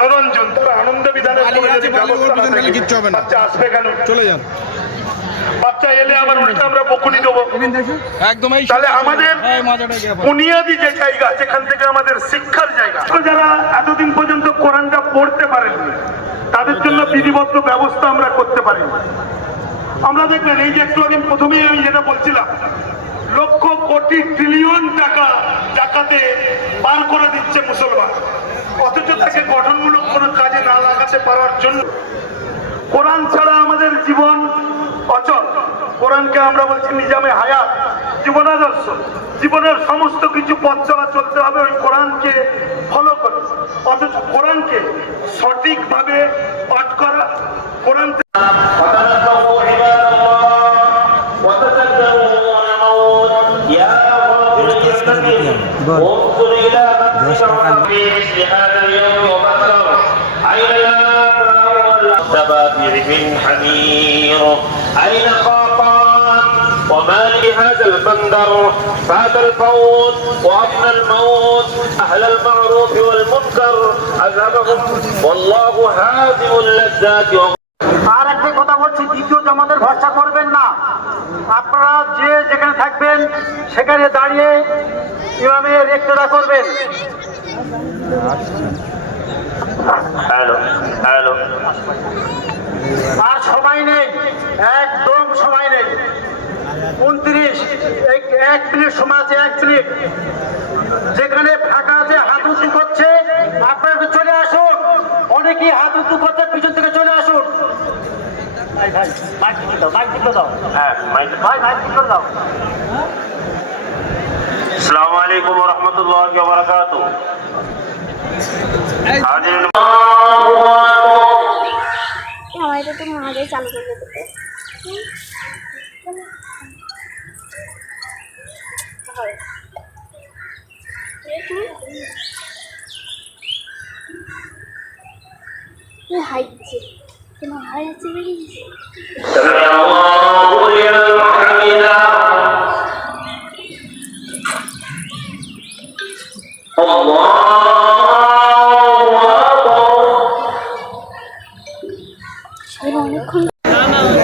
মনোরঞ্জন তারা আনন্দ বিধানের কোনো যদি ব্যবস্থা না থাকে বাচ্চা আসবে কেন? চলে যান। বাচ্চা এলে আবার উল্টা আমরা বকুনি দেবো একদম। তাহলে আমাদের বুনিয়াদি যে জায়গা যেখান থেকে আমাদের শিক্ষার জায়গা, যারা এতদিন পর্যন্ত কোরআনটা পড়তে পারেননি তাদের জন্য বিধিবদ্ধ ব্যবস্থা আমরা করতে পারি। আমরা দেখবেন এই যে একটু আগে প্রথমেই আমি যেটা বলছিলাম, লক্ষ কোটি ট্রিলিয়ন টাকা জাকাতে পার করে দিচ্ছে মুসলমান, অথচ তাকে গঠনমূলক কোনো কাজে না লাগাতে পারার জন্য। কোরআন ছাড়া আমাদের জীবন অচল। কোরআনকে আমরা বলছি নিজামে হায়াত, জীবনাদর্শ। জীবনের সমস্ত কিছু পথ চলা চলতে হবে ওই কোরআনকে ফলো করে, অথচ কোরআনকে সঠিকভাবে পাঠ করা, কোরআন أين قاطان وما لهذا البندر فات الفوت وأمن الموت أهل المعروف والمنكر أذهبهم والله هادم اللذات. আর একটা কথা বলছি, দ্বিতীয় জামাতের ভরসা করবেন না। আপনারা যে যেখানে থাকবেন সেখানে দাঁড়িয়ে ইমামের ইক্তেদা করবেন। হ্যালো হ্যালো, আর সময় নেই, একদম সময় নেই। 29 এক মিনিট সময় আছে, 1 মিনিট। যেখানে ফাঁকা আছে হাত উঁচু করছে আপনারা একটু চলে আসুন। অনেকেই হাত উঁচু করছে, পিছন থেকে চলে আসুন। ভাই ভাই মাইক ঠিক দাও, মাইক ঠিক দাও। হ্যাঁ মাইক ভাই মাইক ঠিক দাও। আসসালামু আলাইকুম ওয়া রাহমাতুল্লাহি ওয়া বারাকাতুহু। আমার এটা তো মহাজে চালু করে দিতে হাই দিচ্ছে, তোমার হাই আছে বেরিয়েছে।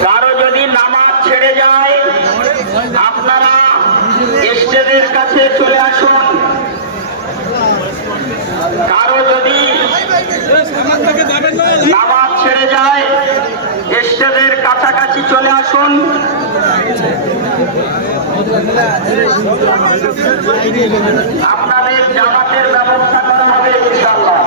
কারো যদি নামাজ ছেড়ে যায় আপনারা স্টেজের কাছে চলে আসুন। কারো যদি নামাজ ছেড়ে যায় স্টেজের কাছাকাছি চলে আসুন। আপনাদের জামাতের ব্যবস্থা করা হবে ইনশাআল্লাহ।